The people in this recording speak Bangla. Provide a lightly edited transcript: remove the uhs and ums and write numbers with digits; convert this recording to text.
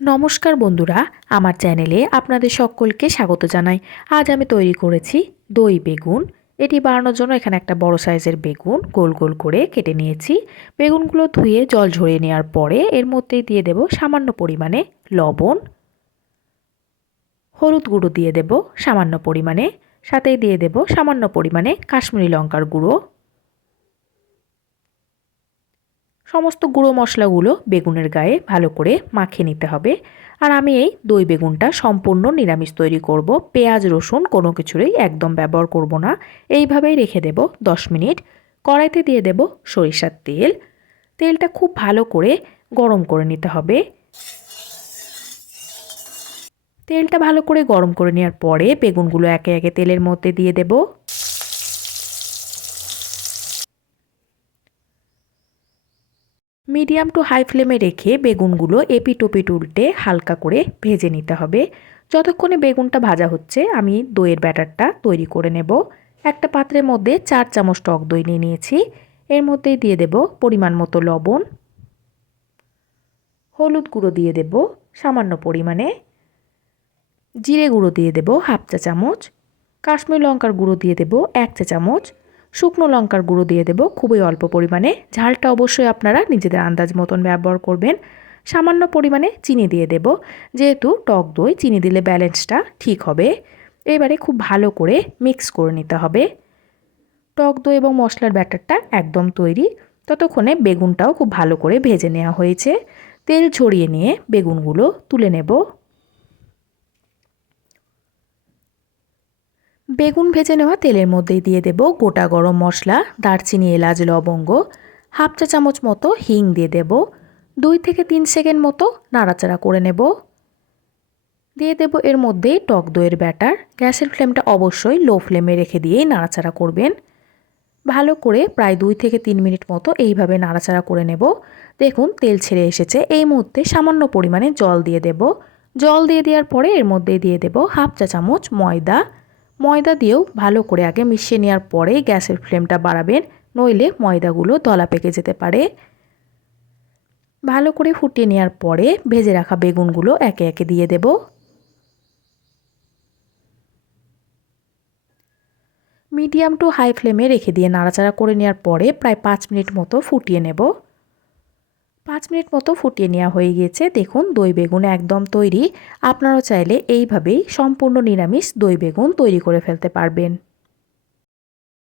নমস্কার বন্ধুরা, আমার চ্যানেলে আপনাদের সকলকে স্বাগত জানাই। আজ আমি তৈরি করেছি দই বেগুন। এটি বানানোর জন্য এখানে একটা বড় সাইজের বেগুন গোল গোল করে কেটে নিয়েছি। বেগুনগুলো ধুয়ে জল ঝরিয়ে নেওয়ার পরে এর মধ্যেই দিয়ে দেব সামান্য পরিমাণে লবণ, হলুদ গুঁড়ো দিয়ে দেব সামান্য পরিমাণে, সাথেই দিয়ে দেব সামান্য পরিমাণে কাশ্মীরি লঙ্কার গুঁড়ো। সমস্ত গুঁড়ো মশলাগুলো বেগুনের গায়ে ভালো করে মাখিয়ে নিতে হবে। আর আমি এই দই বেগুনটা সম্পূর্ণ নিরামিষ তৈরি করব। পেঁয়াজ রসুন কোনো কিছুরই একদম ব্যবহার করব না। এইভাবেই রেখে দেব 10 মিনিট। কড়াইতে দিয়ে দেব সরিষার তেল। তেলটা খুব ভালো করে গরম করে নিতে হবে। তেলটা ভালো করে গরম করে নেওয়ার পরে বেগুনগুলো একে একে তেলের মধ্যে দিয়ে দেব। মিডিয়াম টু হাই ফ্লেমে রেখে বেগুনগুলো এপিট ওপিট উল্টে হালকা করে ভেজে নিতে হবে। যতক্ষণে বেগুনটা ভাজা হচ্ছে আমি দইয়ের ব্যাটারটা তৈরি করে নেব। একটা পাত্রের মধ্যে 4 চামচ টক দই নিয়ে নিয়েছি। এর মধ্যেই দিয়ে দেব পরিমাণ মতো লবণ, হলুদ গুঁড়ো দিয়ে দেব সামান্য পরিমাণে, জিরে গুঁড়ো দিয়ে দেব হাফ চা চামচ, কাশ্মীরি লঙ্কার গুঁড়ো দিয়ে দেব 1 চা চামচ, শুকনো লঙ্কার গুঁড়ো দিয়ে দেব খুবই অল্প পরিমাণে। ঝালটা অবশ্যই আপনারা নিজেদের আন্দাজ মতন ব্যবহার করবেন। সামান্য পরিমাণে চিনি দিয়ে দেব, যেহেতু টক দই চিনি দিলে ব্যালেন্সটা ঠিক হবে। এবারে খুব ভালো করে মিক্স করে নিতে হবে। টক দই এবং মশলার ব্যাটারটা একদম তৈরি। ততক্ষণে বেগুনটাও খুব ভালো করে ভেজে নেওয়া হয়েছে। তেল ছড়িয়ে নিয়ে বেগুনগুলো তুলে নেব। বেগুন ভেজে নেওয়া তেলের মধ্যেই দিয়ে দেব গোটা গরম মশলা, দারচিনি, এলাচ, লবঙ্গ, হাফ চা চামচ মতো হিং দিয়ে দেব। 2 থেকে 3 সেকেন্ড মতো নাড়াচাড়া করে নেব। দিয়ে দেব এর মধ্যেই টক দইয়ের ব্যাটার। গ্যাসের ফ্লেমটা অবশ্যই লো ফ্লেমে রেখে দিয়েই নাড়াচাড়া করবেন। ভালো করে প্রায় 2 থেকে 3 মিনিট মতো এইভাবে নাড়াচাড়া করে নেব। দেখুন তেল ছেড়ে এসেছে। এই মুহূর্তে সামান্য পরিমাণে জল দিয়ে দেব। জল দিয়ে দেওয়ার পরে এর মধ্যে দিয়ে দেব হাফ চা চামচ ময়দা। ময়দা দিয়েও ভালো করে আগে মিশিয়ে নেওয়ার পরে গ্যাসের ফ্লেমটা বাড়াবেন, নইলে ময়দাগুলো দলা পেকে যেতে পারে। ভালো করে ফুটিয়ে নেওয়ার পরে ভেজে রাখা বেগুনগুলো একে একে দিয়ে দেব। মিডিয়াম টু হাই ফ্লেমে রেখে দিয়ে নাড়াচাড়া করে নেওয়ার পরে প্রায় 5 মিনিট মতো ফুটিয়ে নেব। 5 মিনিট মতো ফুটিয়ে নেওয়া হয়ে গিয়েছে। দেখুন দই বেগুন একদম তৈরি। আপনারাও চাইলে এইভাবেই সম্পূর্ণ নিরামিষ দই বেগুন তৈরি করে ফেলতে পারবেন।